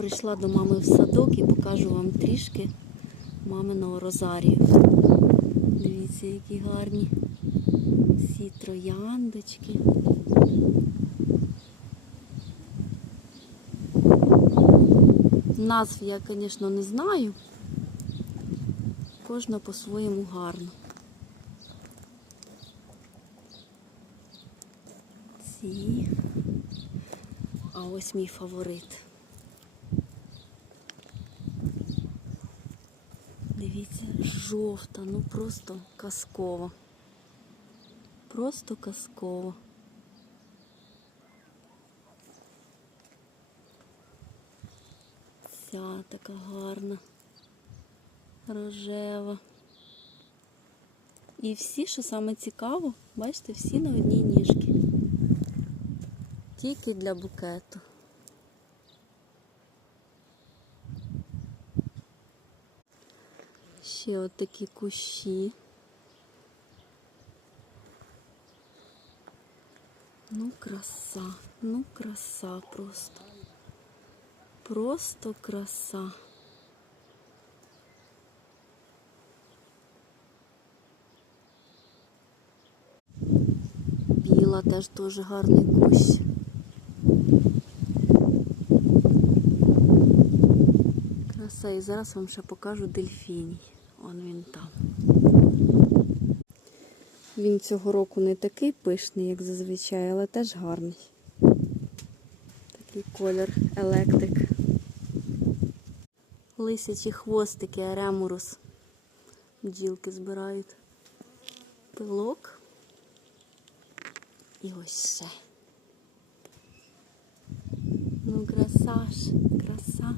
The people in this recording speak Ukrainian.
прийшла до мами в садок і покажу вам трішки маминого розарію. Дивіться, які гарні всі трояндочки. Назв я, звісно, не знаю. Кожна по-своєму гарна. Ці. А ось мій фаворит. Дивіться, жовта, ну просто казково. Просто казково. Ця така гарна, рожева. І всі, що саме цікаво, бачите, всі на одній ніжці. Тільки для букету. Ще от такі кущі. Ну, краса, ну краса просто. Просто краса. Біла теж дуже гарний кущ. Краса, і зараз вам ще покажу дельфіній. Он він там. Він цього року не такий пишний, як зазвичай, але теж гарний. Такий колір електрик. Лисячі хвостики, аремурус. Бджілки збирають. Пилок. І ось ще. Ну, краса ж, краса.